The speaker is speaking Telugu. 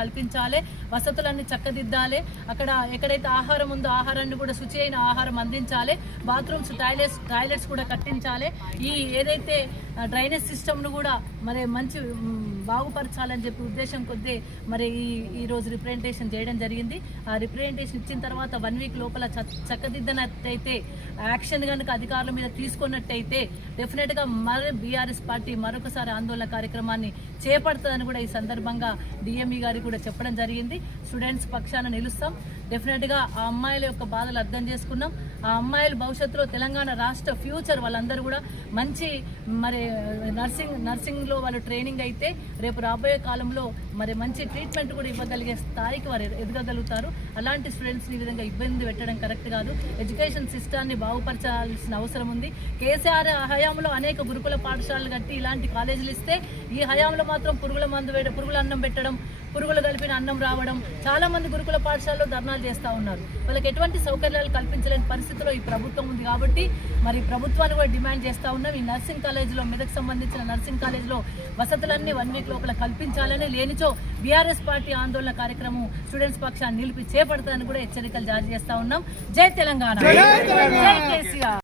కల్పించాలి, వసతులన్నీ చక్కదిద్దాలి, అక్కడ ఎక్కడైతే ఆహారం ఉందో ఆహారాన్ని కూడా శుచి అయిన ఆహారం అందించాలి, బాత్రూమ్స్ టాయిలెట్స్ కూడా కట్టించాలి, ఈ ఏదైతే డ్రైనేజ్ సిస్టమ్ను కూడా మరి మంచి బాగుపరచాలని చెప్పి ఉద్దేశం కొద్దీ మరి ఈరోజు రిప్రజెంటేషన్ చేయడం జరిగింది. ఆ రిప్రజెంటేషన్ ఇచ్చిన తర్వాత 1 వీక్ లోపల చక్కదిద్దనట్టయితే, యాక్షన్ కనుక అధికారుల మీద తీసుకున్నట్టయితే డెఫినెట్గా మరి బీఆర్ఎస్ పార్టీ మరొకసారి ఆందోళన కార్యక్రమాన్ని చేపడుతుందని కూడా ఈ సందర్భంగా డిఎంఈ గారికి కూడా చెప్పడం జరిగింది. స్టూడెంట్స్ పక్షాన నిలుస్తాం. డెఫినెట్గా ఆ అమ్మాయిల యొక్క బాధలు అర్థం చేసుకున్నాం. ఆ అమ్మాయిల భవిష్యత్తులో తెలంగాణ రాష్ట్ర ఫ్యూచర్ వాళ్ళందరూ కూడా మంచి మరి నర్సింగ్లో వాళ్ళు ట్రైనింగ్ అయితే రేపు రాబోయే కాలంలో మరి మంచి ట్రీట్మెంట్ కూడా ఇవ్వగలిగే స్థాయికి వారు ఎదగగలుగుతారు. అలాంటి స్టూడెంట్స్ని ఈ విధంగా ఇబ్బంది పెట్టడం కరెక్ట్ కాదు. ఎడ్యుకేషన్ సిస్టాన్ని బాగుపరచాల్సిన అవసరం ఉంది. కేసీఆర్ హయాంలో అనేక గురుకుల పాఠశాలలు కట్టి ఇలాంటి కాలేజీలు ఇస్తే, ఈ హయాంలో మాత్రం పురుగుల అన్నం పెట్టడం, పురుగులు కలిపిన అన్నం రావడం, చాలా మంది గురుకుల పాఠశాలలో ధర్నాలు చేస్తూ ఉన్నారు. వాళ్ళకి ఎటువంటి సౌకర్యాలు కల్పించలేని పరిస్థితిలో ఈ ప్రభుత్వం ఉంది. కాబట్టి మరి ప్రభుత్వాన్ని కూడా డిమాండ్ చేస్తూ ఉన్నాం. ఈ నర్సింగ్ కాలేజీలో, మెదక్ సంబంధించిన నర్సింగ్ కాలేజీలో వసతులన్నీ 1 వీక్ లోపల కల్పించాలని, లేనిచో బీఆర్ఎస్ పార్టీ ఆందోళన కార్యక్రమం స్టూడెంట్స్ పక్షాన్ని నిలిపి చేపడతానని కూడా హెచ్చరికలు జారీ చేస్తూ ఉన్నాం. జై తెలంగాణ, జై కేసీఆర్.